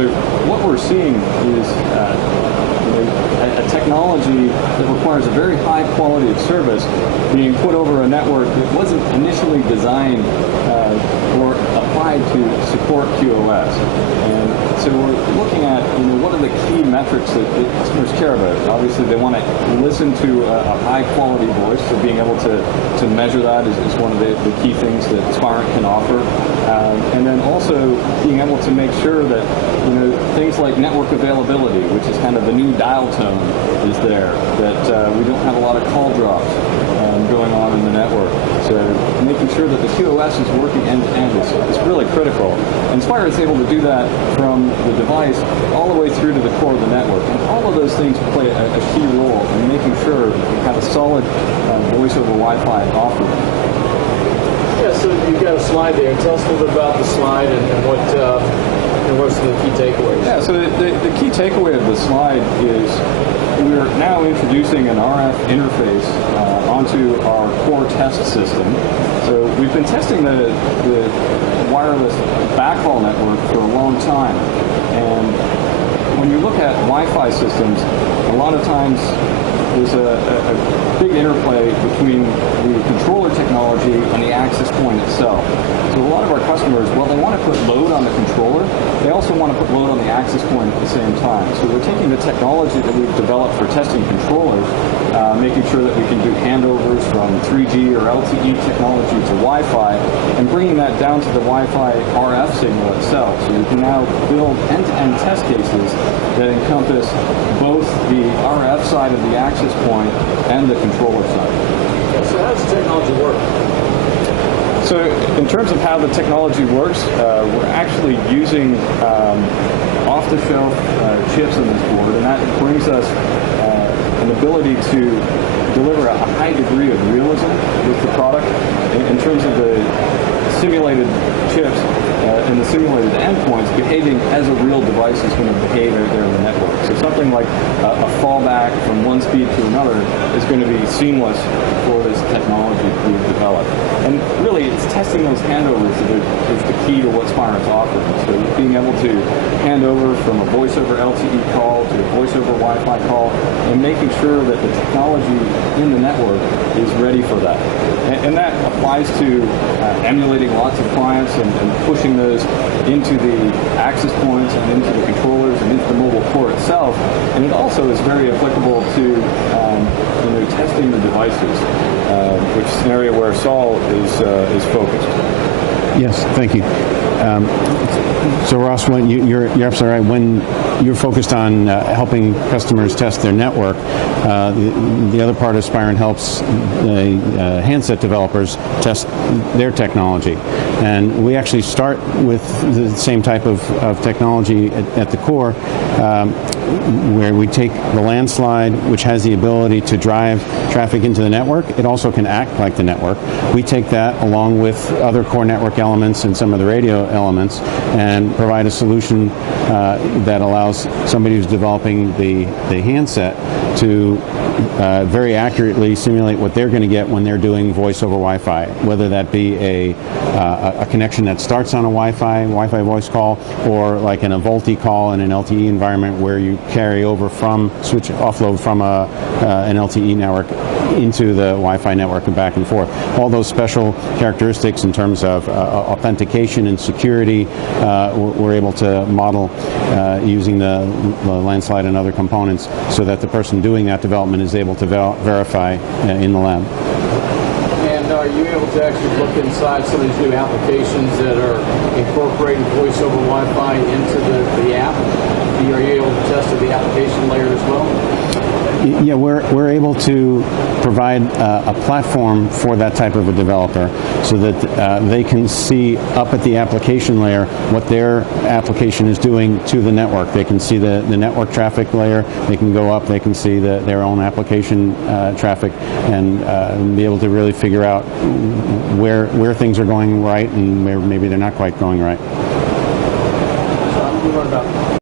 So what we're seeing is a technology that requires a very high quality of service being put over a network that wasn't initially designed or applied to support QoS. And so we're looking at what are the key metrics that customers care about. Obviously, they want to listen to a high quality voice, so being able to measure that is one of the key things that Spirent can offer. And then also being able to make sure that things like network availability, which is kind of the new dial tone, is there, that we don't have a lot of call drops going on in the network. So making sure that the QoS is working end-to-end is really critical. And Spirent is able to do that from the device all the way through to the core of the network. And all of those things play a key role in making sure that we have a solid voice over Wi-Fi offering. Yeah, so you've got a slide there. Tell us a little bit about the slide and what are some of the key takeaways. Yeah, so the key takeaway of the slide is we're now introducing an RF interface onto our core test system. So we've been testing the wireless backhaul network for a long time. And when you look at Wi-Fi systems, a lot of times there's a big interplay between the controller technology and the access point itself. So a lot of our customers, while they want to put load on the controller, they also want to put load on the access point at the same time. So we're taking the technology that we've developed for testing controllers, making sure that we can do handovers from 3G or LTE technology to Wi-Fi, and bringing that down to the Wi-Fi RF signal itself. So we can now build end-to-end test cases that encompass both the RF side of the access point and the controller side. So how does the technology work? So in terms of how the technology works, we're actually using off-the-shelf chips on this board, and that brings us an ability to deliver a high degree of realism with the product in terms of the simulated chips and the simulated endpoints behaving as a real device is going to behave out there in the network. So something like a fallback from one speed to another is going to be seamless for this technology we've developed. And really, it's testing those handovers that is the key to what Spirent's offering. So being able to hand over from a voice over LTE call to a voice over Wi-Fi call, and making sure that the technology in the network is ready for that. And that applies to emulating lots of clients and pushing those into the access points and into the controllers and into the mobile core itself. And it also is very applicable to testing the devices, which is an area where Saul is focused. Yes, thank you. So Ross, when you're absolutely right. When you're focused on helping customers test their network, the other part of Spirent helps handset developers test their technology. And we actually start with the same type of technology at the core, where we take the landslide, which has the ability to drive traffic into the network. It also can act like the network. We take that along with other core network elements and some of the radio elements and provide a solution that allows somebody who's developing the handset to very accurately simulate what they're going to get when they're doing voice over Wi-Fi, whether that be a connection that starts on a Wi-Fi voice call, or like in a VoLTE call in an LTE environment where you carry over offload from an LTE network into the Wi-Fi network and back and forth. All those special characteristics in terms of authentication and security we're able to model using the landslide and other components, so that the person doing that development is able to verify in the lab. And are you able to actually look inside some of these new applications that are incorporating voice over Wi-Fi into the app? Are you able to test at the application layer as well? Yeah, we're able to provide a platform for that type of a developer, so that they can see up at the application layer what their application is doing to the network. They can see the network traffic layer. They can go up. They can see their own application traffic, and be able to really figure out where things are going right and where maybe they're not quite going right. So I'm going to learn about